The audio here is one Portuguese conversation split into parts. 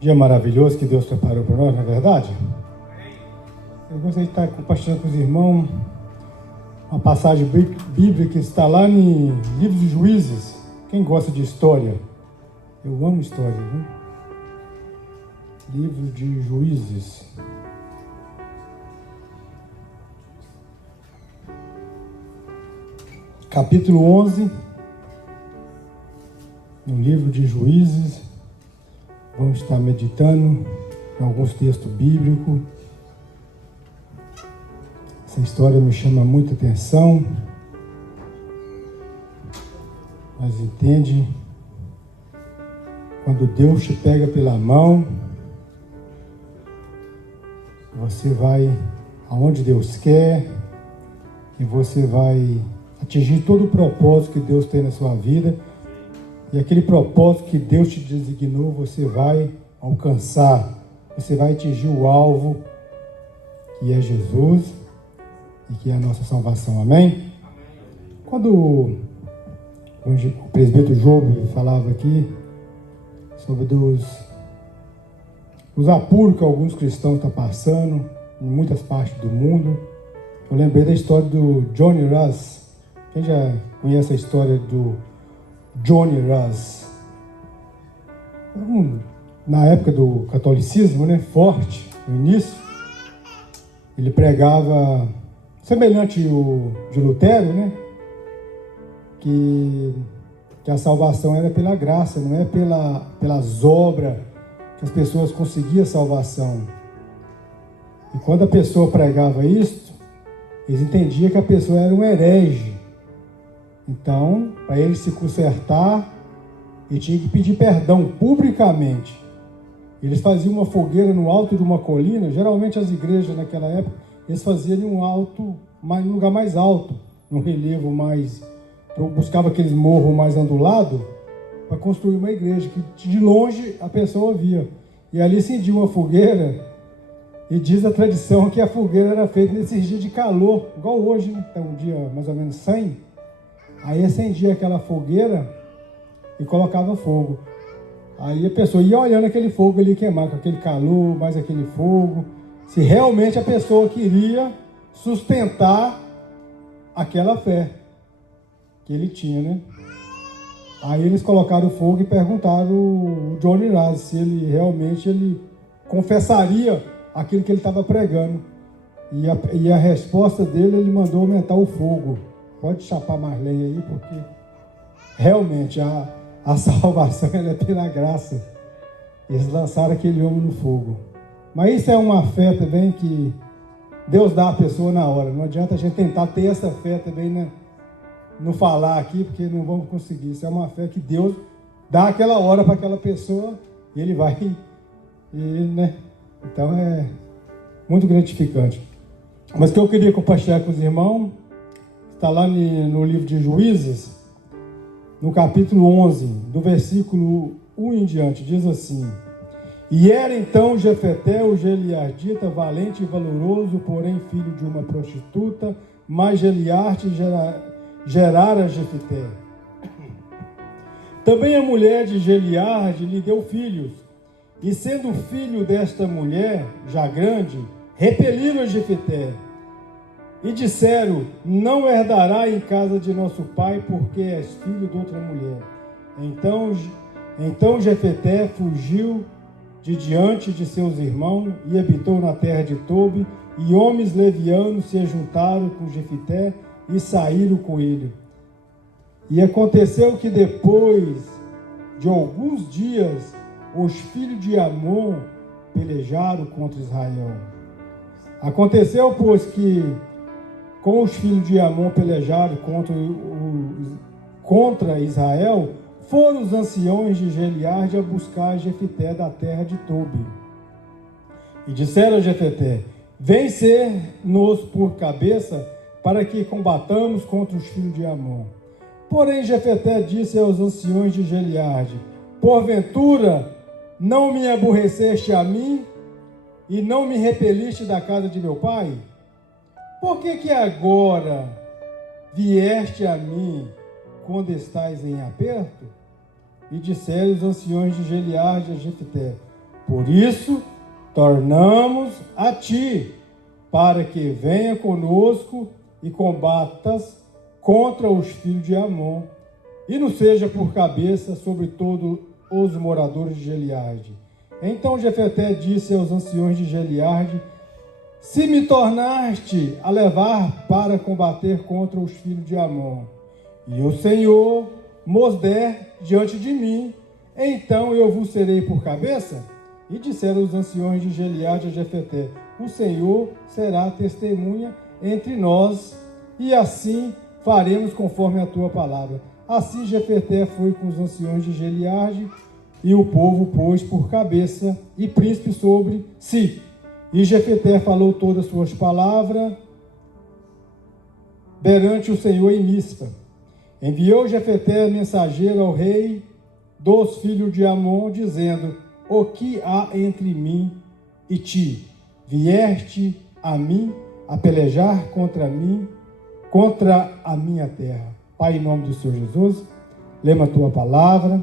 Dia maravilhoso que Deus preparou para nós, não é verdade? Eu gostaria de estar compartilhando com os irmãos uma passagem bíblica que está lá no livro de Juízes. Quem gosta de história? Eu amo história, viu? Livro de Juízes. Capítulo 11, no livro de Juízes. Vamos estar meditando em alguns textos bíblicos. Essa história me chama muita atenção. Mas entende, quando Deus te pega pela mão, você vai aonde Deus quer e você vai atingir todo o propósito que Deus tem na sua vida. E aquele propósito que Deus te designou, você vai alcançar. Você vai atingir o alvo, que é Jesus e que é a nossa salvação. Amém? Quando o presbítero Job falava aqui sobre os apuros que alguns cristãos estão passando em muitas partes do mundo, eu lembrei da história do Johnny Russ. Quem já conhece a história do Johnny Russ? Na época do catolicismo, né, forte, no início, ele pregava semelhante ao de Lutero, né, que a salvação era pela graça, não é pelas obras que as pessoas conseguiam salvação. E quando a pessoa pregava isso, eles entendiam que a pessoa era um herege. Então, para ele se consertar, ele tinha que pedir perdão publicamente. Eles faziam uma fogueira no alto de uma colina. Geralmente as igrejas naquela época, eles faziam em um lugar mais alto, num relevo mais... buscava aqueles morros mais ondulados para construir uma igreja, que de longe a pessoa via. E ali acendia uma fogueira, e diz a tradição que a fogueira era feita nesses dias de calor, igual hoje, né? Então, um dia mais ou menos 100. Aí acendia aquela fogueira e colocava fogo. Aí a pessoa ia olhando aquele fogo ali queimar, com aquele calor, mais aquele fogo. Se realmente a pessoa queria sustentar aquela fé que ele tinha, né? Aí eles colocaram o fogo e perguntaram o Johnny Russ se ele realmente confessaria aquilo que ele estava pregando. E a resposta dele, ele mandou aumentar o fogo. Pode chapar mais lenha aí, porque realmente a salvação ela é pela graça. Eles lançaram aquele homem no fogo. Mas isso é uma fé também que Deus dá à pessoa na hora. Não adianta a gente tentar ter essa fé também, né? Não falar aqui, porque não vamos conseguir. Isso é uma fé que Deus dá aquela hora para aquela pessoa e ele vai, né? Então é muito gratificante. Mas o que eu queria compartilhar com os irmãos está lá no livro de Juízes, no capítulo 11, do versículo 1 em diante, diz assim: E era então Jefeté, o Gileadita, valente e valoroso, porém filho de uma prostituta, mas Geliarte gerara Jefté. Também a mulher de Geliarde lhe deu filhos, e sendo filho desta mulher, já grande, repeliram a Jefté, e disseram: Não herdará em casa de nosso pai, porque és filho de outra mulher. Então Jefté fugiu de diante de seus irmãos, e habitou na terra de Tobi, e homens levianos se juntaram com Jefté, e saíram com ele. E aconteceu que depois de alguns dias, os filhos de Amon pelejaram contra Israel. Aconteceu, pois, que com os filhos de Amon pelejaram contra Israel, foram os anciões de Gileade a buscar Jefté da terra de Tobi. E disseram a Jefté: Vem ser-nos por cabeça, para que combatamos contra os filhos de Amon. Porém Jefté disse aos anciões de Gileade: Porventura não me aborreceste a mim e não me repeliste da casa de meu pai? Por que agora vieste a mim quando estás em aperto? E disseram os anciões de Gileade a Jefté: Por isso, tornamos a ti, para que venha conosco e combatas contra os filhos de Amon, e não seja por cabeça sobre todos os moradores de Gileade. Então Jefeté disse aos anciões de Gileade: se me tornaste a levar para combater contra os filhos de Amon, e o Senhor mos der diante de mim, então eu vos serei por cabeça? E disseram os anciões de Gileade a Jefeté: o Senhor será testemunha entre nós, e assim faremos conforme a tua palavra. Assim Jefeté foi com os anciões de Gileade, e o povo pôs por cabeça e príncipe sobre si. E Jefeté falou todas as suas palavras perante o Senhor em Mispa. Enviou Jefeté mensageiro ao rei dos filhos de Amon, dizendo: o que há entre mim e ti? Vieste a mim a pelejar contra mim, contra a minha terra. Pai, em nome do Senhor Jesus, lema a tua palavra.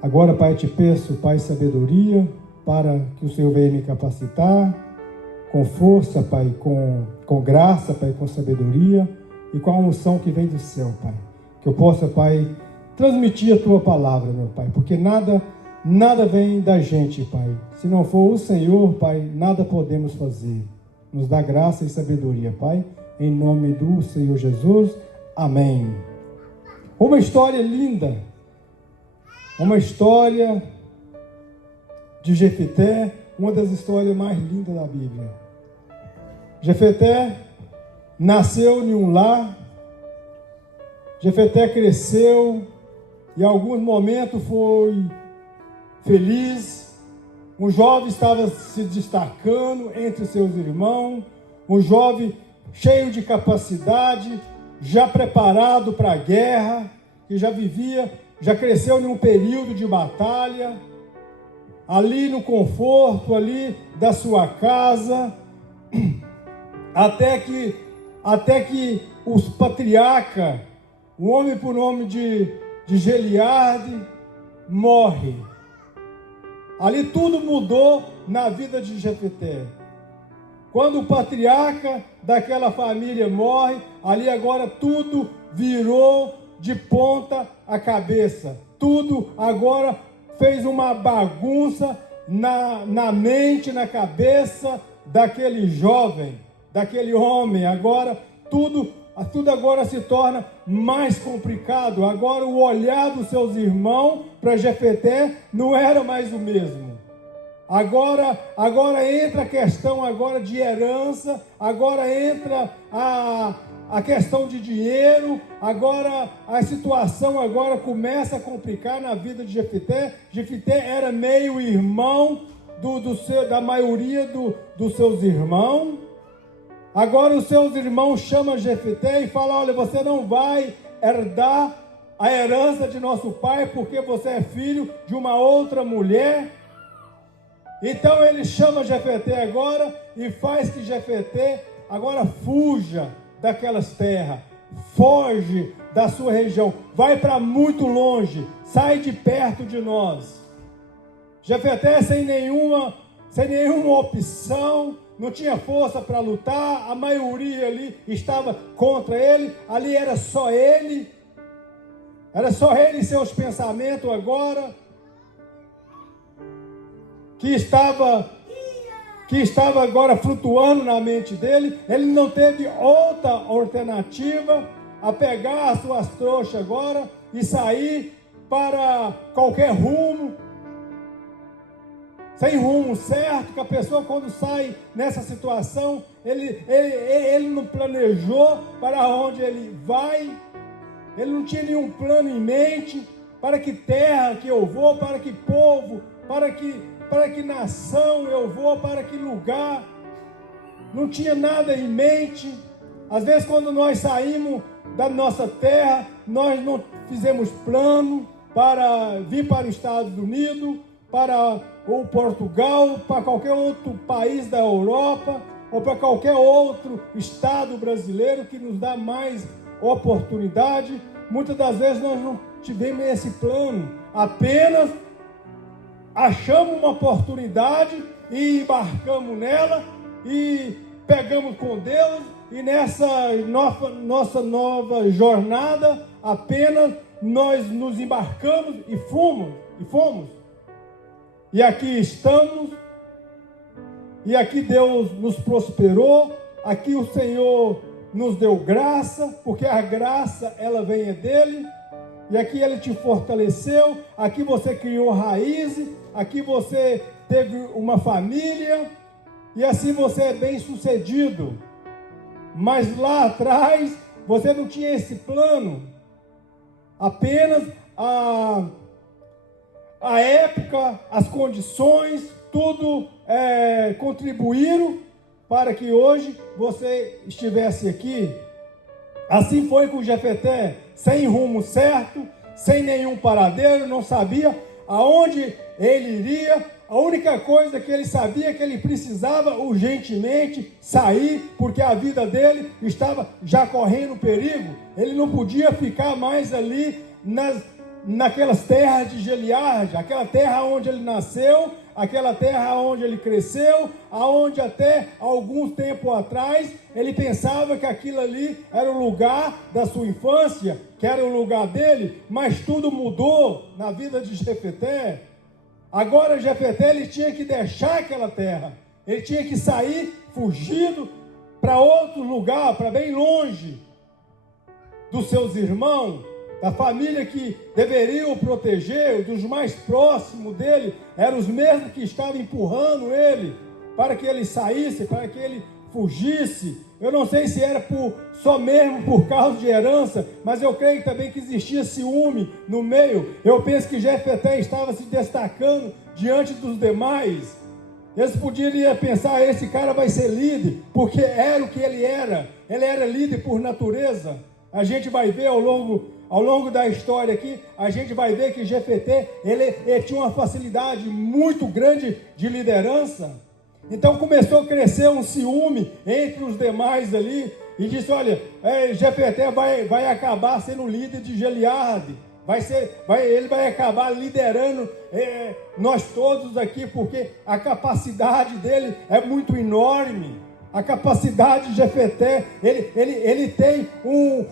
Agora, Pai, te peço, Pai, sabedoria, para que o Senhor venha me capacitar, com força, Pai, com graça, Pai, com sabedoria e com a unção que vem do céu, Pai. Que eu possa, Pai, transmitir a tua palavra, meu Pai, porque nada vem da gente, Pai. Se não for o Senhor, Pai, nada podemos fazer. Nos dá graça e sabedoria, Pai, em nome do Senhor Jesus. Amém. Uma história linda, uma história de Jefeté, uma das histórias mais lindas da Bíblia. Jefeté nasceu em um lar, Jefeté cresceu, e em alguns momentos foi feliz. Um jovem estava se destacando entre seus irmãos, um jovem cheio de capacidade, já preparado para a guerra, que já cresceu em um período de batalha, ali no conforto, ali da sua casa, até que os patriarcas, um homem por nome de Gileade, morre. Ali tudo mudou na vida de Jefeté. Quando o patriarca daquela família morre, ali agora tudo virou de ponta a cabeça. Tudo agora fez uma bagunça na mente, na cabeça daquele jovem, daquele homem. Agora tudo agora se torna mais complicado. Agora o olhar dos seus irmãos para Jefeté não era mais o mesmo. Agora entra a questão agora de herança, agora entra a questão de dinheiro, agora a situação agora começa a complicar na vida de Jefeté. Jefeté era meio irmão da maioria dos seus irmãos. Agora os seus irmãos chamam Jefeté e falam: olha, você não vai herdar a herança de nosso pai porque você é filho de uma outra mulher. Então ele chama Jefeté agora e faz que Jefeté agora fuja daquelas terras, foge da sua região, vai para muito longe, sai de perto de nós. Jefeté sem nenhuma opção, não tinha força para lutar, a maioria ali estava contra ele, ali era só ele e seus pensamentos agora, que estava agora flutuando na mente dele. Ele não teve outra alternativa a pegar as suas trouxas agora e sair para qualquer rumo, sem rumo certo, que a pessoa quando sai nessa situação, ele não planejou para onde ele vai, ele não tinha nenhum plano em mente, para que terra que eu vou, para que povo, para que nação eu vou, para que lugar, não tinha nada em mente. Às vezes quando nós saímos da nossa terra, nós não fizemos plano para vir para os Estados Unidos, para o Portugal, para qualquer outro país da Europa, ou para qualquer outro estado brasileiro que nos dá mais oportunidade. Muitas das vezes nós não tivemos esse plano, apenas achamos uma oportunidade e embarcamos nela e pegamos com Deus, e nessa nossa nova jornada apenas nós nos embarcamos e fomos. E aqui estamos, e aqui Deus nos prosperou, aqui o Senhor nos deu graça, porque a graça ela vem dele, e aqui Ele te fortaleceu, aqui você criou raízes, aqui você teve uma família, e assim você é bem sucedido. Mas lá atrás, você não tinha esse plano, apenas a época, as condições, tudo contribuíram para que hoje você estivesse aqui. Assim foi com Jefeté, sem rumo certo, sem nenhum paradeiro, não sabia aonde ele iria. A única coisa que ele sabia é que ele precisava urgentemente sair, porque a vida dele estava já correndo perigo. Ele não podia ficar mais ali naquelas terras de Gileade, aquela terra onde ele nasceu, aquela terra onde ele cresceu, aonde até algum tempo atrás ele pensava que aquilo ali era o lugar da sua infância, que era o lugar dele, mas tudo mudou na vida de Jefeté. Agora Jefeté ele tinha que deixar aquela terra, ele tinha que sair fugido para outro lugar, para bem longe dos seus irmãos, da família que deveriam o proteger, dos mais próximos dele, eram os mesmos que estavam empurrando ele para que ele saísse, para que ele fugisse. Eu não sei se era só mesmo por causa de herança, mas eu creio também que existia ciúme no meio. Eu penso que Jefeté estava se destacando diante dos demais. Eles poderiam pensar, esse cara vai ser líder, porque era o que ele era líder por natureza. A gente vai ver ao longo da história aqui, a gente vai ver que Jefeté, ele tinha uma facilidade muito grande de liderança. Então começou a crescer um ciúme entre os demais ali, e disse, olha, Jefeté vai acabar sendo líder de Gileade, ele vai acabar liderando nós todos aqui, porque a capacidade dele é muito enorme. A capacidade de Jefeté, ele tem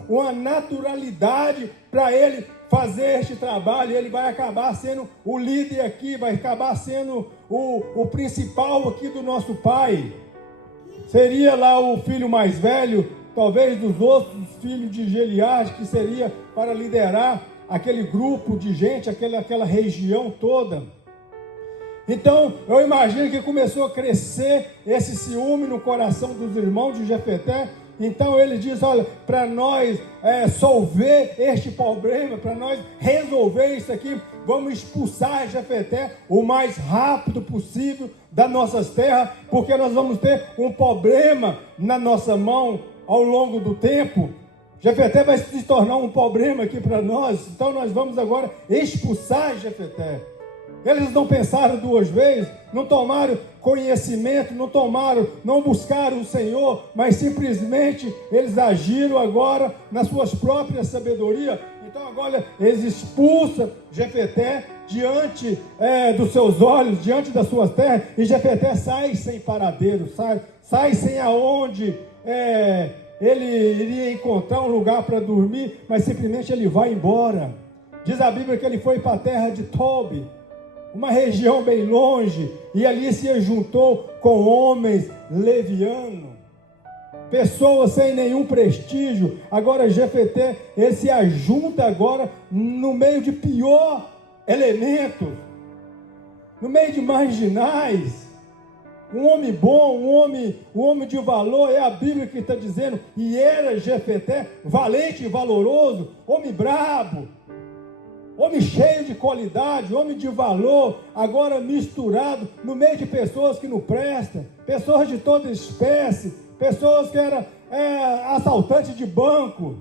uma naturalidade para ele fazer este trabalho. Ele vai acabar sendo o líder aqui, vai acabar sendo o principal aqui do nosso pai. Seria lá o filho mais velho, talvez dos outros filhos de Gileade, que seria para liderar aquele grupo de gente, aquela região toda. Então, eu imagino que começou a crescer esse ciúme no coração dos irmãos de Jefeté. Então ele diz, olha, para nós solver este problema, para nós resolver isso aqui, vamos expulsar Jefeté o mais rápido possível das nossas terras, porque nós vamos ter um problema na nossa mão ao longo do tempo. Jefeté vai se tornar um problema aqui para nós, então nós vamos agora expulsar Jefeté. Eles não pensaram duas vezes, não tomaram conhecimento, não buscaram o Senhor, mas simplesmente eles agiram agora nas suas próprias sabedorias. Então agora eles expulsam Jefeté diante dos seus olhos, diante das suas terras, e Jefeté sai sem paradeiro, sai sem aonde ele iria encontrar um lugar para dormir, mas simplesmente ele vai embora. Diz a Bíblia que ele foi para a terra de Tobi, uma região bem longe, e ali se juntou com homens levianos, pessoas sem nenhum prestígio. Agora Jefeté, ele se ajunta agora no meio de pior elemento, no meio de marginais. Um homem bom, um homem de valor, é a Bíblia que está dizendo, e era Jefeté valente e valoroso, homem brabo, homem cheio de qualidade, homem de valor, agora misturado no meio de pessoas que não prestam, pessoas de toda espécie, pessoas que eram assaltantes de banco,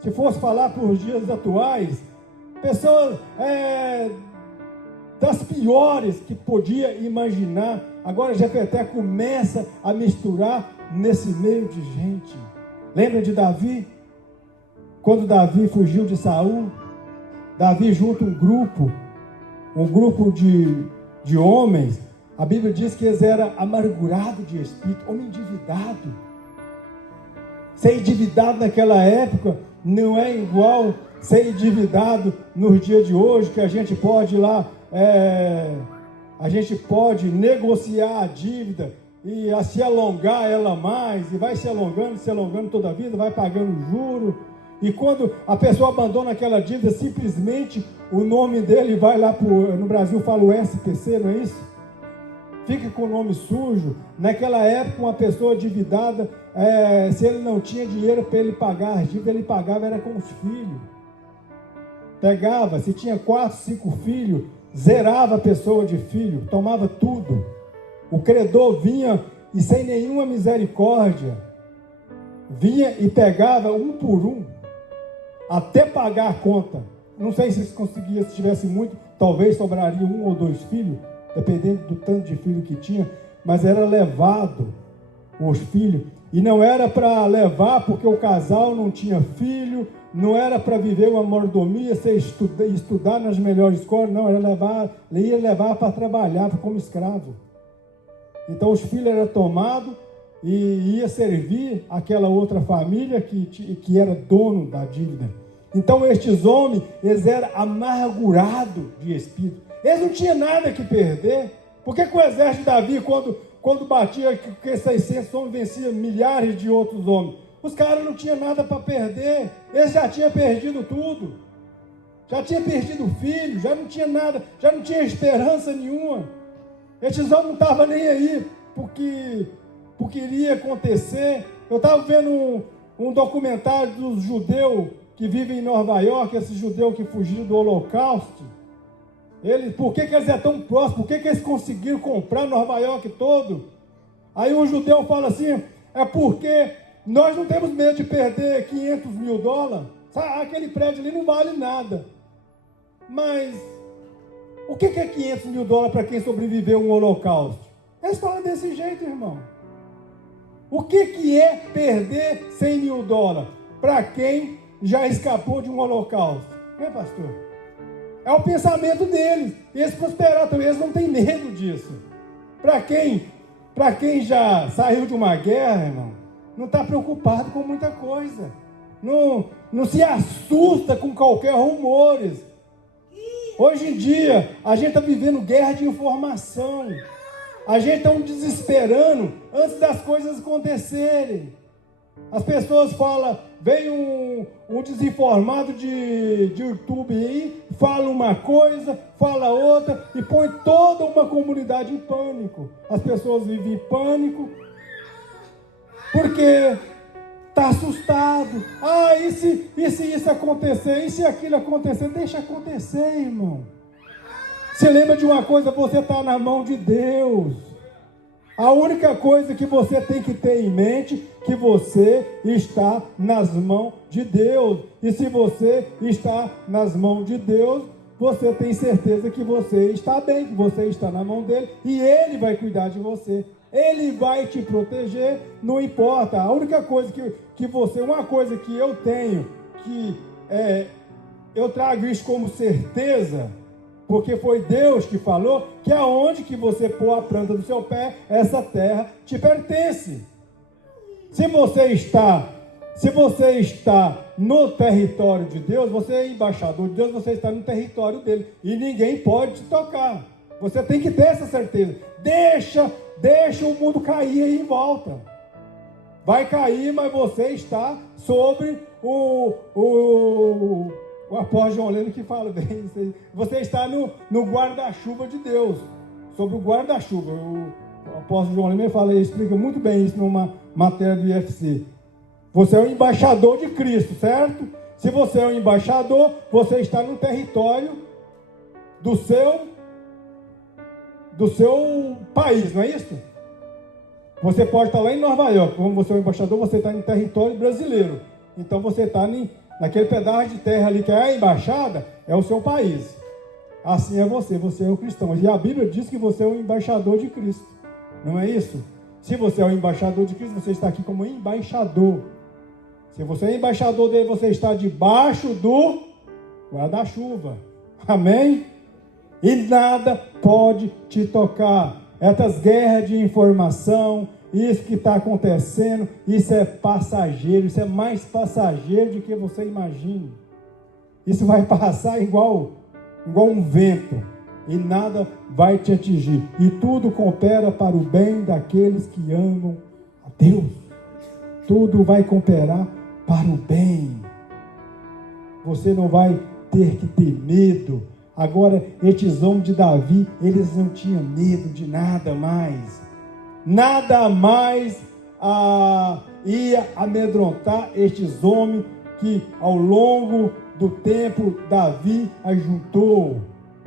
se fosse falar por dias atuais, pessoas das piores que podia imaginar. Agora Jefeté começa a misturar nesse meio de gente. Lembra de Davi? Quando Davi fugiu de Saul, Davi junta um grupo um grupo de homens, a Bíblia diz que eles eram amargurados de espírito, homem endividado. Ser endividado naquela época não é igual ser endividado nos dias de hoje, que a gente pode ir lá, a gente pode negociar a dívida e a se alongar ela mais, e vai se alongando toda a vida, vai pagando juros. E quando a pessoa abandona aquela dívida, simplesmente o nome dele vai lá no Brasil fala o SPC, não é isso? Fica com o nome sujo. Naquela época, uma pessoa endividada, se ele não tinha dinheiro para ele pagar as dívidas, ele pagava era com os filhos. Pegava, se tinha 4, 5 filhos, zerava a pessoa de filho, tomava tudo. O credor vinha e sem nenhuma misericórdia, vinha e pegava um por um, até pagar a conta. Não sei se eles conseguiam, se tivesse muito, talvez sobraria 1 ou 2 filhos, dependendo do tanto de filho que tinha, mas era levado os filhos, e não era para levar porque o casal não tinha filho, não era para viver uma mordomia, estudar nas melhores escolas, não, ia levar para trabalhar como escravo. Então os filhos eram tomados e ia servir aquela outra família que era dono da dívida. Então estes homens, eles eram amargurados de espírito. Eles não tinham nada que perder. Por que o exército de Davi, quando batia, que 600 homens venciam milhares de outros homens? Os caras não tinham nada para perder. Eles já tinham perdido tudo. Já tinham perdido o filho, já não tinha nada, já não tinha esperança nenhuma. Esses homens não estavam nem aí porque iria acontecer. Eu estava vendo um documentário dos judeus que vivem em Nova York, esses judeus que fugiram do Holocausto. Por que eles eram tão próximos? Por que eles conseguiram comprar Nova York todo? Aí um judeu fala assim, é porque nós não temos medo de perder $500 mil. Aquele prédio ali não vale nada. Mas o que é $500 mil para quem sobreviveu a um holocausto? Eles falam desse jeito, irmão. O que é perder $100 mil para quem já escapou de um holocausto? Pastor? É o pensamento deles. Eles prosperaram também, eles não têm medo disso. Para quem já saiu de uma guerra, irmão, não está preocupado com muita coisa. Não se assusta com qualquer rumores. Hoje em dia, a gente está vivendo guerra de informação. A gente está desesperando antes das coisas acontecerem. As pessoas falam, vem um desinformado de YouTube aí, fala uma coisa, fala outra, e põe toda uma comunidade em pânico. As pessoas vivem em pânico, porque está assustado. E se isso acontecer? E se aquilo acontecer? Deixa acontecer, irmão. Se lembra de uma coisa, você está na mão de Deus. A única coisa que você tem que ter em mente, que você está nas mãos de Deus. E se você está nas mãos de Deus, você tem certeza que você está bem, que você está na mão dele, e ele vai cuidar de você. Ele vai te proteger, não importa. A única coisa uma coisa que eu tenho, eu trago isso como certeza, porque foi Deus que falou que aonde que você pôr a planta do seu pé, essa terra te pertence. Se você está no território de Deus, você é embaixador de Deus, você está no território dele, e ninguém pode te tocar. Você tem que ter essa certeza. Deixa o mundo cair aí em volta. Vai cair, mas você está sobre o apóstolo João Leno que fala bem isso aí. Você está no guarda-chuva de Deus. Sobre o guarda-chuva. O apóstolo João Leno fala, explica muito bem isso numa matéria do IFC. Você é o embaixador de Cristo, certo? Se você é o embaixador, você está no território do seu país, não é isso? Você pode estar lá em Nova York, como você é o embaixador, você está em território brasileiro. Então você está naquele pedaço de terra ali que é a embaixada, é o seu país. Assim é você é o cristão. E a Bíblia diz que você é o embaixador de Cristo. Não é isso? Se você é o embaixador de Cristo, você está aqui como embaixador. Se você é embaixador dele, você está debaixo do guarda-chuva. Amém? e nada pode te tocar. Essas guerras de informação, isso que está acontecendo, isso é passageiro, isso é mais passageiro do que você imagina. Isso vai passar igual um vento, e nada vai te atingir. E tudo coopera para o bem daqueles que amam a Deus. Tudo vai cooperar para o bem. Você não vai ter que ter medo. Agora, estes homens de Davi, eles não tinham medo de nada mais. Nada mais ia amedrontar estes homens que ao longo do tempo Davi ajuntou.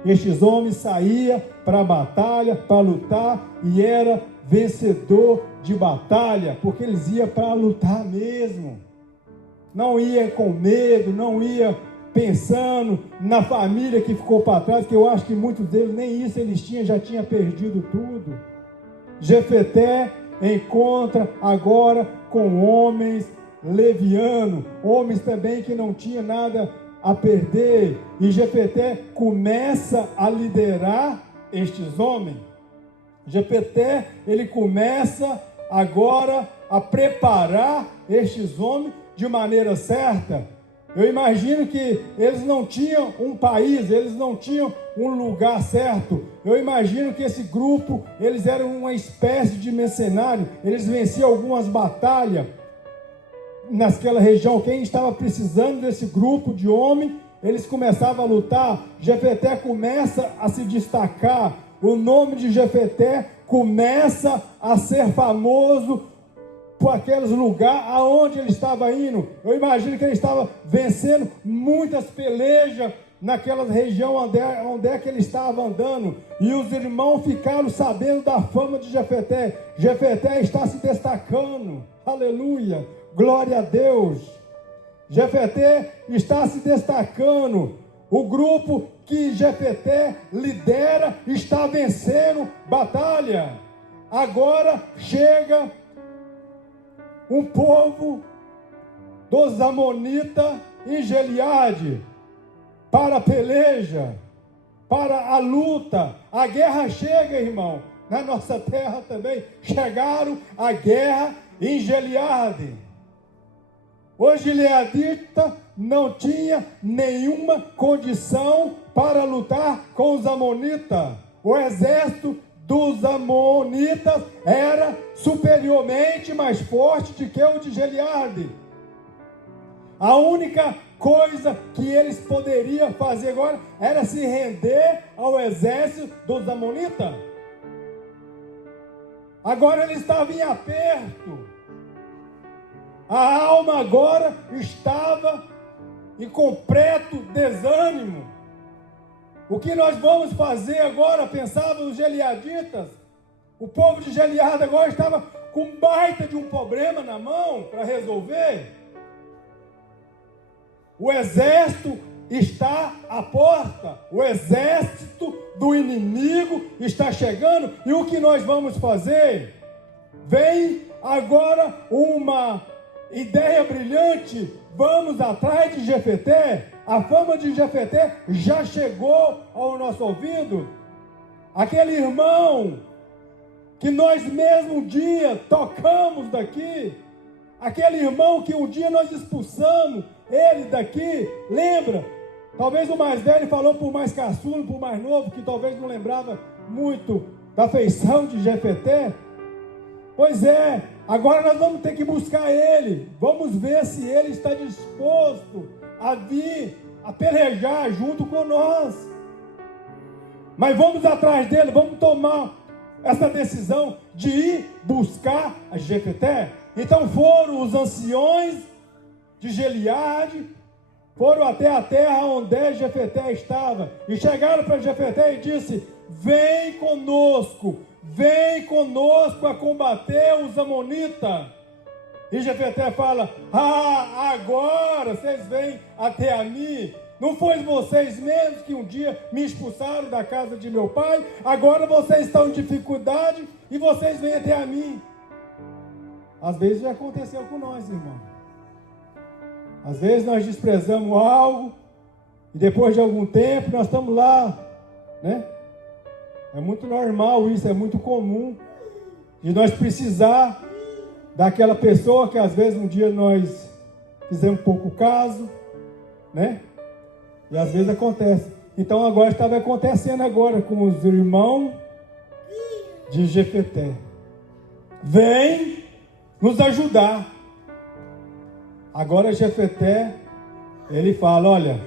Estes homens saíam para a batalha, para lutar, e era vencedor de batalha, porque eles iam para lutar mesmo. Não ia com medo, não ia pensando na família que ficou para trás, que eu acho que muitos deles nem isso eles tinham, já tinham perdido tudo. Jefeté encontra agora com homens levianos, homens também que não tinham nada a perder, e Jefeté começa a liderar estes homens. Jefeté, ele começa agora a preparar estes homens de maneira certa. Eu imagino que eles não tinham um país, eles não tinham um lugar certo. Eu imagino que esse grupo, eles eram uma espécie de mercenário, eles venciam algumas batalhas naquela região. Quem estava precisando desse grupo de homens, eles começavam a lutar. Jefeté começa a se destacar, o nome de Jefeté começa a ser famoso por aqueles lugares aonde ele estava indo. Eu imagino que ele estava vencendo muitas pelejas naquela região onde é que ele estava andando, e os irmãos ficaram sabendo da fama de Jefeté. Jefeté está se destacando, aleluia, glória a Deus. Jefeté está se destacando. O grupo que Jefeté lidera está vencendo batalha. Agora chega um povo dos amonitas em Gileade para a peleja, para a luta. A guerra chega, irmão. Na nossa terra também chegaram a guerra em Gileade. Os gileaditas não tinha nenhuma condição para lutar com os amonitas. O exército dos amonitas era superiormente mais forte do que o de Gileade. A única coisa que eles poderiam fazer agora era se render ao exército dos amonitas. Agora eles estavam em aperto. A alma agora estava em completo desânimo. O que nós vamos fazer agora? Pensavam os gileaditas. O povo de Gileade agora estava com baita de um problema na mão para resolver. O exército está à porta. O exército do inimigo está chegando. E o que nós vamos fazer? Vem agora uma ideia brilhante. Vamos atrás de Jefeté. A fama de Jefeté já chegou ao nosso ouvido. Aquele irmão que nós mesmo um dia tocamos daqui, aquele irmão que um dia nós expulsamos ele daqui, lembra? Talvez o mais velho falou por mais caçulo, por mais novo, que talvez não lembrava muito da feição de Jefeté. Pois é, agora nós vamos ter que buscar ele. Vamos ver se ele está disposto a vir, a pelejar junto com nós. Mas vamos atrás dele, vamos tomar essa decisão de ir buscar a Jefeté. Então foram os anciões de Gileade, foram até a terra onde Jefeté estava, e chegaram para Jefeté e disse: vem conosco a combater os amonitas. E Jefeté fala: agora vocês vêm até a mim? Não foi vocês mesmos que um dia me expulsaram da casa de meu pai? Agora vocês estão em dificuldade e vocês vêm até a mim. Às vezes já aconteceu com nós, irmão. Às vezes nós desprezamos algo e depois de algum tempo nós estamos lá né? É muito normal isso, é muito comum. E nós precisar daquela pessoa que às vezes um dia nós fizemos pouco caso, né? E às vezes acontece. Então agora estava acontecendo agora com os irmãos de Jefté. Vem nos ajudar. Agora Jefté, ele fala, olha,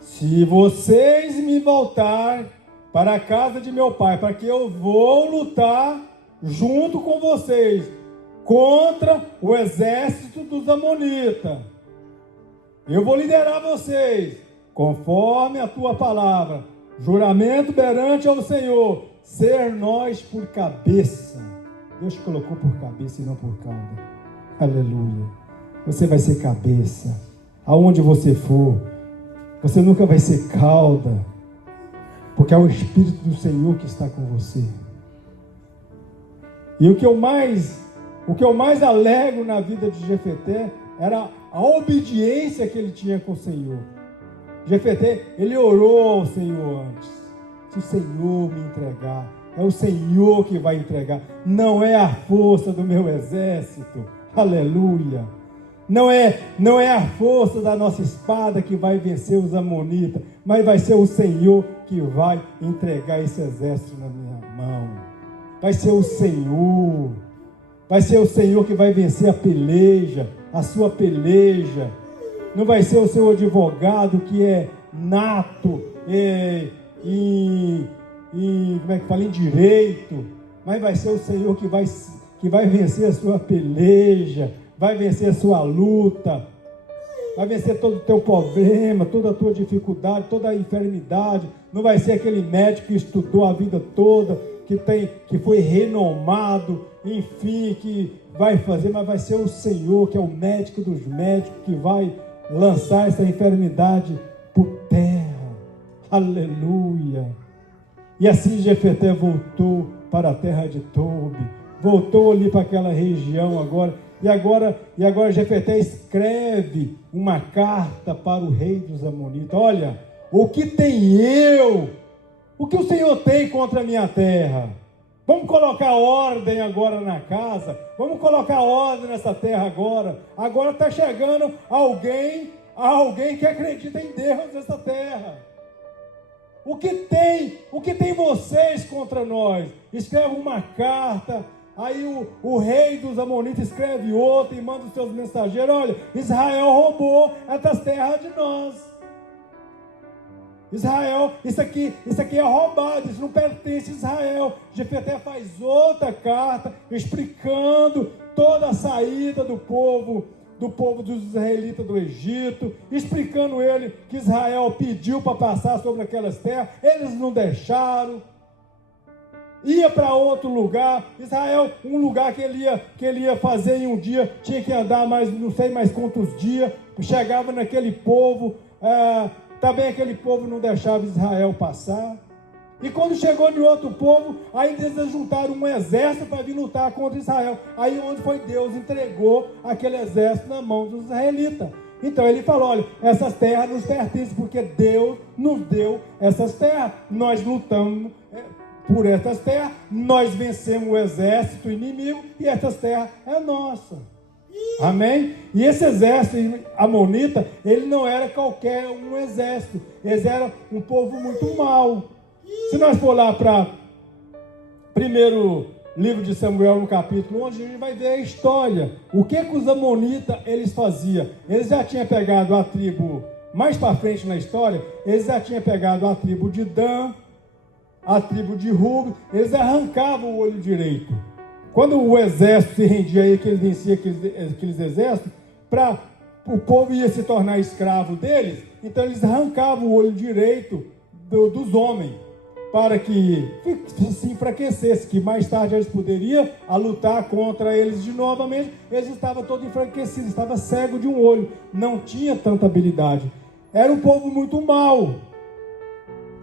se vocês me voltar para a casa de meu pai, para que eu vou lutar junto com vocês contra o exército dos amonitas. Eu vou liderar vocês, conforme a tua palavra. Juramento perante ao Senhor, ser nós por cabeça. Deus te colocou por cabeça e não por cauda. Aleluia. Você vai ser cabeça. Aonde você for, você nunca vai ser cauda, porque é o Espírito do Senhor que está com você. E o que eu mais alegro na vida de Jefté era a obediência que ele tinha com o Senhor. Jefté, ele orou ao Senhor antes. Se o Senhor me entregar, é o Senhor que vai entregar. Não é a força do meu exército. Aleluia. Não é a força da nossa espada que vai vencer os amonitas, mas vai ser o Senhor que vai entregar esse exército na minha mão. Vai ser o Senhor. Vai ser o Senhor que vai vencer a peleja, a sua peleja. Não vai ser o seu advogado que é nato como é que fala, em direito, mas vai ser o Senhor que vai vencer a sua peleja, vai vencer a sua luta, vai vencer todo o teu problema, toda a tua dificuldade, toda a enfermidade. Não vai ser aquele médico que estudou a vida toda, que foi renomado, enfim, que vai fazer, mas vai ser o Senhor, que é o médico dos médicos, que vai lançar essa enfermidade por terra. Aleluia. E assim Jefté voltou para a terra de Tobi, voltou ali para aquela região agora. E agora Jefté escreve uma carta para o rei dos amonitas. Olha, o que o Senhor tem contra a minha terra? Vamos colocar ordem agora na casa, vamos colocar ordem nessa terra agora. Agora está chegando alguém que acredita em Deus nessa terra. O que tem vocês contra nós? Escreve uma carta. Aí o rei dos amonitas escreve outra e manda os seus mensageiros. Olha, Israel roubou essas terras de nós. Israel, isso aqui é roubado, isso não pertence a Israel. Jefté faz outra carta explicando toda a saída do povo dos israelitas do Egito, explicando ele que Israel pediu para passar sobre aquelas terras, eles não deixaram. Ia para outro lugar. Israel, um lugar que ele ia fazer em um dia, tinha que andar mais, não sei mais quantos dias. Chegava naquele povo, também aquele povo não deixava Israel passar. E quando chegou em outro povo, aí eles juntaram um exército para vir lutar contra Israel. Aí onde foi Deus entregou aquele exército na mão dos israelitas. Então ele falou, olha, essas terras nos pertencem, porque Deus nos deu essas terras. Nós lutamos por essas terras, nós vencemos o exército inimigo e essas terras é nossa. Amém? E esse exército amonita, ele não era qualquer um exército, eles eram um povo muito mau. Se nós for lá para primeiro livro de Samuel, no capítulo 11, a gente vai ver a história. O que os amonitas eles faziam? Eles já tinham pegado a tribo, mais para frente na história, eles já tinham pegado a tribo de Dan, a tribo de Ruben, eles arrancavam o olho direito. Quando o exército se rendia aí, que eles venciam aqueles exércitos, o povo ia se tornar escravo deles, então eles arrancavam o olho direito dos homens, para que se enfraquecesse, que mais tarde eles poderiam lutar contra eles de novamente. Eles estavam todos enfraquecidos, estavam cegos de um olho, não tinha tanta habilidade. Era um povo muito mau.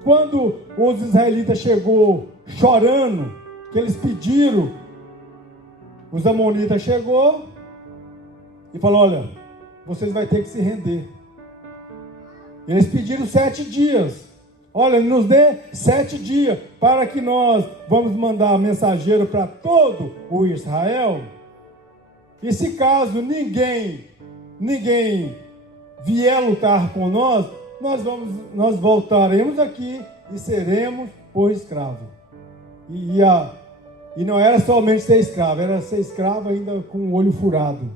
Quando os israelitas chegou chorando, que eles pediram, os amonitas chegou e falou, olha, vocês vão ter que se render. Eles pediram 7 dias. Olha, nos dê 7 dias para que nós vamos mandar mensageiro para todo o Israel. E se caso ninguém vier lutar com nós, nós voltaremos aqui e seremos por escravo. E não era somente ser escravo, era ser escravo ainda com o olho furado.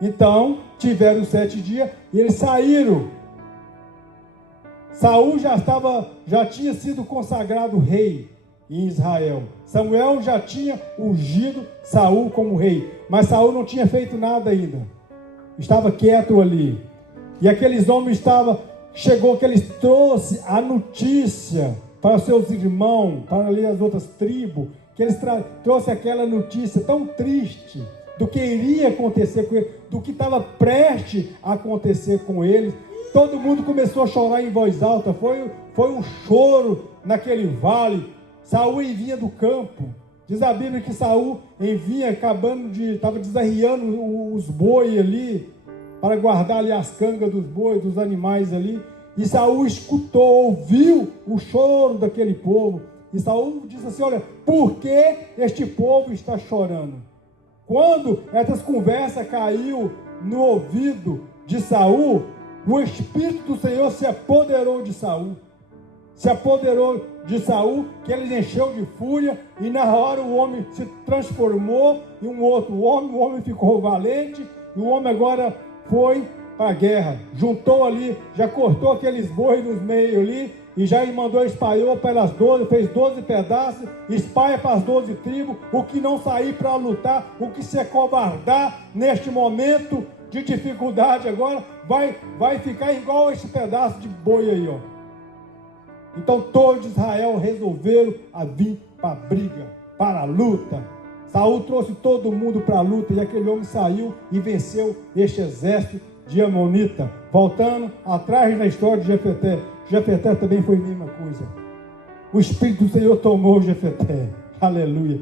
Então, tiveram 7 dias e eles saíram. Saul já tinha sido consagrado rei em Israel. Samuel já tinha ungido Saul como rei, mas Saul não tinha feito nada ainda. Estava quieto ali. E aqueles homens chegou que eles trouxeram a notícia para os seus irmãos, para ali as outras tribos, que eles trouxeram aquela notícia tão triste do que iria acontecer com eles, do que estava prestes a acontecer com eles. Todo mundo começou a chorar em voz alta, foi um choro naquele vale. Saul vinha do campo, diz a Bíblia que Saul vinha estava desarriando os bois ali, para guardar ali as cangas dos bois, dos animais ali. E Saul escutou, ouviu o choro daquele povo. E Saul disse assim: olha, por que este povo está chorando? Quando essas conversas caiu no ouvido de Saul, o Espírito do Senhor se apoderou de Saul. Que ele encheu de fúria, e na hora o homem se transformou em um outro homem. O homem ficou valente, e o homem agora foi para a guerra, juntou ali, já cortou aqueles bois nos meios ali, e já mandou, espalhou pelas 12, fez 12 pedaços, espalha para as 12 tribos. O que não sair para lutar, o que se acovardar neste momento de dificuldade agora, vai ficar igual esse pedaço de boi aí, ó. Então todos Israel resolveram a vir para a briga, para a luta. Saul trouxe todo mundo para a luta, e aquele homem saiu e venceu este exército de Amonita. Voltando atrás na história de Jefeté. Jefeté também foi a mesma coisa. O Espírito do Senhor tomou Jefeté. Aleluia.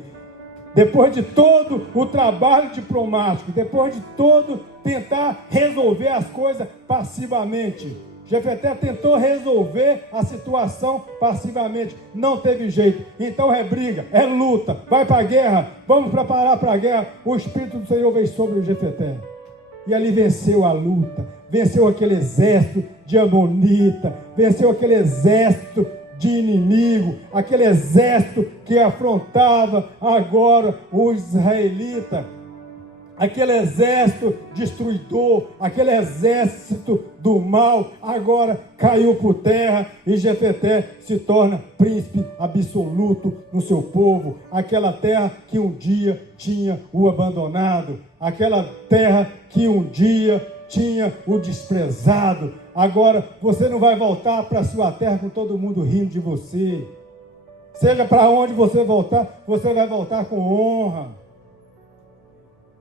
Depois de todo o trabalho diplomático, depois de todo tentar resolver as coisas passivamente, Jefeté tentou resolver a situação passivamente, não teve jeito. Então é briga, é luta, vai para a guerra, vamos preparar para a guerra. O Espírito do Senhor veio sobre Jefeté, e ali venceu a luta, venceu aquele exército de Amonita, venceu aquele exército de inimigo, aquele exército que afrontava agora os israelitas. Aquele exército destruidor, aquele exército do mal, agora caiu por terra, e Jefeté se torna príncipe absoluto no seu povo. Aquela terra que um dia tinha o abandonado, aquela terra que um dia tinha o desprezado. Agora você não vai voltar para a sua terra com todo mundo rindo de você. Seja para onde você voltar, você vai voltar com honra.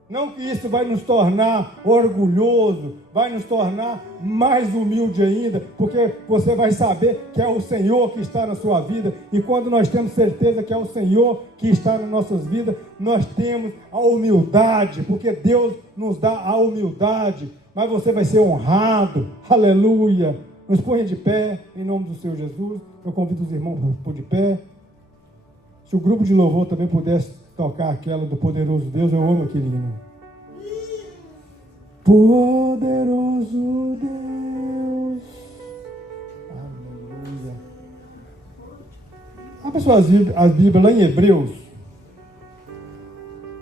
Não que isso vai nos tornar orgulhoso, vai nos tornar mais humilde ainda, porque você vai saber que é o Senhor que está na sua vida. E quando nós temos certeza que é o Senhor que está nas nossas vidas, nós temos a humildade, porque Deus nos dá a humildade. Mas você vai ser honrado, aleluia. Nos ponha de pé, em nome do Senhor Jesus. Eu convido os irmãos para pôr de pé. Se o grupo de louvor também pudesse tocar aquela do poderoso Deus, eu amo aquele hino. Poderoso Deus. Aleluia. Abra suas Bíblias lá em Hebreus,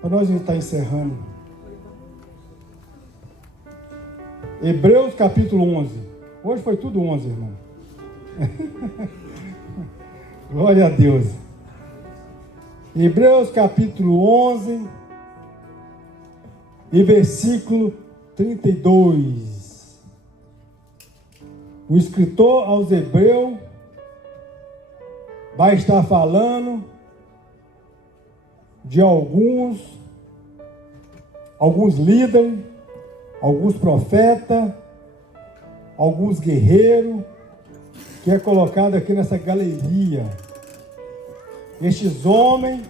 para nós estar encerrando. Hebreus capítulo 11. Hoje foi tudo 11, irmão. Glória a Deus. Hebreus capítulo 11 e versículo 32. O escritor aos Hebreus vai estar falando de alguns líderes, alguns profetas, alguns guerreiros, que é colocado aqui nessa galeria. Estes homens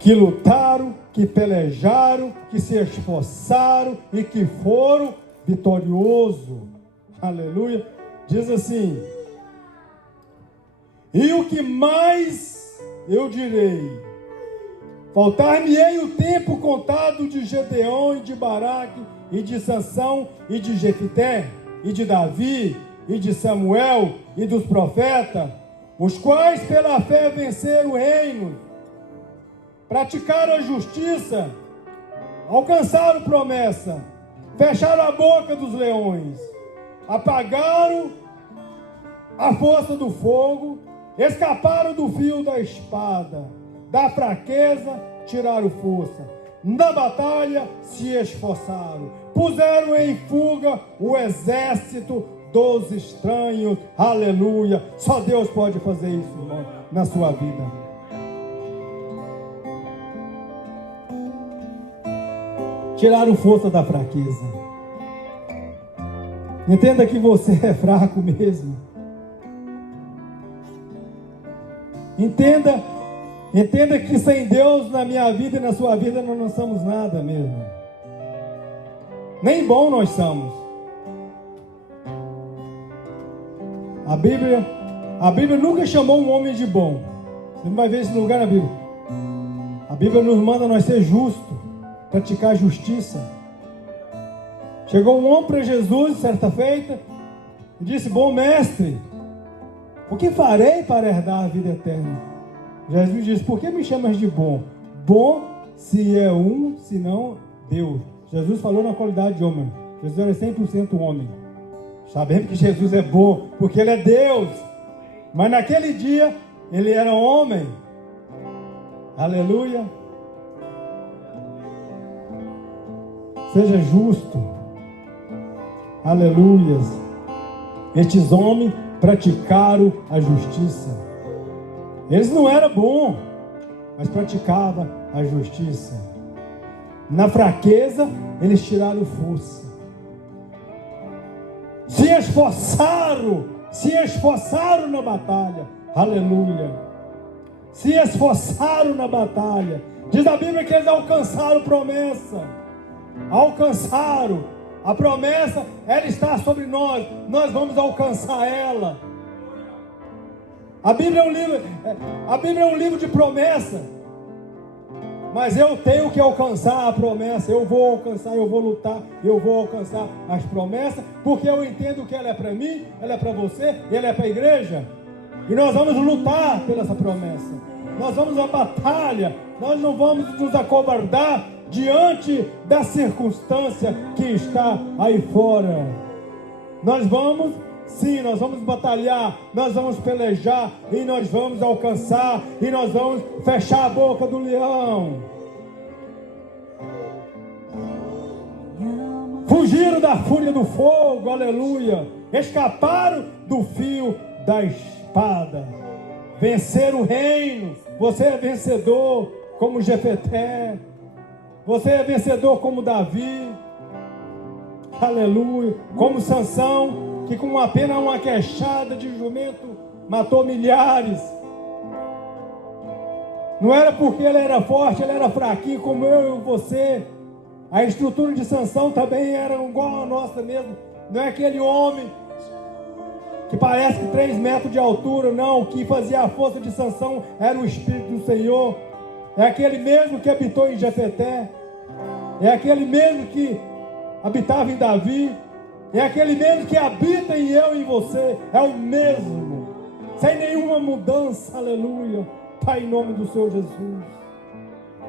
que lutaram, que pelejaram, que se esforçaram e que foram vitoriosos. Aleluia. Diz assim: e o que mais eu direi? Faltar-me-ei o tempo contado de Gedeão e de Baraque, e de Sansão, e de Jefité, e de Davi, e de Samuel, e dos profetas, os quais pela fé venceram o reino, praticaram a justiça, alcançaram promessa, fecharam a boca dos leões, apagaram a força do fogo, escaparam do fio da espada, da fraqueza tiraram força, na batalha se esforçaram, puseram em fuga o exército dos estranhos. Aleluia! Só Deus pode fazer isso, irmão, na sua vida. Tiraram força da fraqueza. Entenda que você é fraco mesmo. Entenda que sem Deus na minha vida e na sua vida nós não somos nada mesmo. Nem bom nós somos. A Bíblia nunca chamou um homem de bom. Você não vai ver esse lugar na Bíblia. A Bíblia nos manda nós ser justos, praticar justiça. Chegou um homem para Jesus, certa feita, e disse: bom mestre, o que farei para herdar a vida eterna? Jesus disse: por que me chamas de bom? Bom se é um, se não Deus. Jesus falou na qualidade de homem. Jesus era 100% homem. Sabemos que Jesus é bom, porque Ele é Deus. Mas naquele dia, Ele era homem. Aleluia. Seja justo. Aleluias. Estes homens praticaram a justiça. Eles não eram bons, mas praticavam a justiça. Na fraqueza, eles tiraram força. Se esforçaram na batalha. Aleluia. Se esforçaram na batalha. Diz a Bíblia que eles alcançaram promessa. Alcançaram. A promessa, ela está sobre nós. Nós vamos alcançar ela. A Bíblia é um livro de promessa. Mas eu tenho que alcançar a promessa. Eu vou alcançar, eu vou lutar, eu vou alcançar as promessas, porque eu entendo que ela é para mim, ela é para você, ela é para a igreja. E nós vamos lutar pela essa promessa. Nós vamos à batalha. Nós não vamos nos acovardar diante da circunstância que está aí fora. Nós vamos, sim, nós vamos batalhar, nós vamos pelejar, e nós vamos alcançar, e nós vamos fechar a boca do leão. Fugiram da fúria do fogo, aleluia. Escaparam do fio da espada. Venceram o reino. Você é vencedor como Jefté. Você é vencedor como Davi. Aleluia. Como Sansão, que com apenas uma queixada de jumento matou milhares. Não era porque ele era forte, ele era fraquinho como eu e você. A estrutura de Sansão também era igual a nossa mesmo. Não é aquele homem que parece que 3 metros de altura, não. O que fazia a força de Sansão era o Espírito do Senhor. É aquele mesmo que habitou em Jefté. É aquele mesmo que habitava em Davi. É aquele mesmo que habita em eu e em você. É o mesmo. Sem nenhuma mudança. Aleluia. Pai, em nome do Senhor Jesus.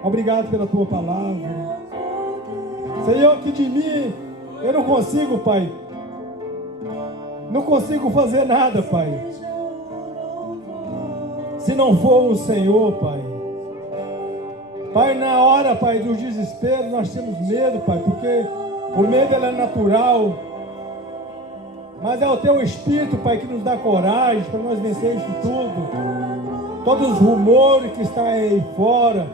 Obrigado pela tua palavra. Senhor, que de mim eu não consigo, Pai. Não consigo fazer nada, Pai. Se não for o Senhor, Pai. Pai, na hora, Pai, dos desesperos, nós temos medo, Pai, porque o medo ele é natural. Mas é o Teu Espírito, Pai, que nos dá coragem para nós vencer isso tudo. Todos os rumores que estão aí fora.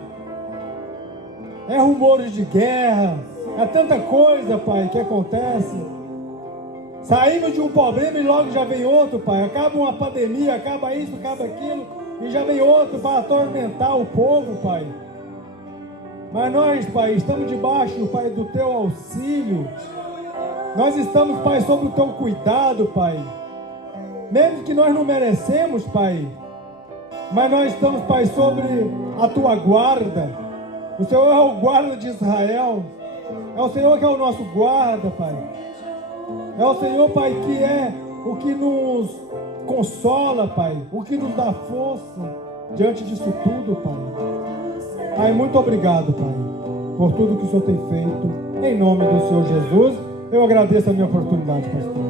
É rumores de guerra. É tanta coisa, Pai, que acontece. Saímos de um problema e logo já vem outro, Pai. Acaba uma pandemia, acaba isso, acaba aquilo, e já vem outro para atormentar o povo, Pai. Mas nós, Pai, estamos debaixo, Pai, do Teu auxílio. Nós estamos, Pai, sob o Teu cuidado, Pai. mesmo que nós não merecemos, Pai, mas nós estamos, Pai, sobre a Tua guarda. O Senhor é o guarda de Israel, é o Senhor que é o nosso guarda, Pai. É o Senhor, Pai, que é o que nos consola, Pai, o que nos dá força diante disso tudo, Pai. Pai, muito obrigado, Pai, por tudo que o Senhor tem feito. Em nome do Senhor Jesus, eu agradeço a minha oportunidade, pastor.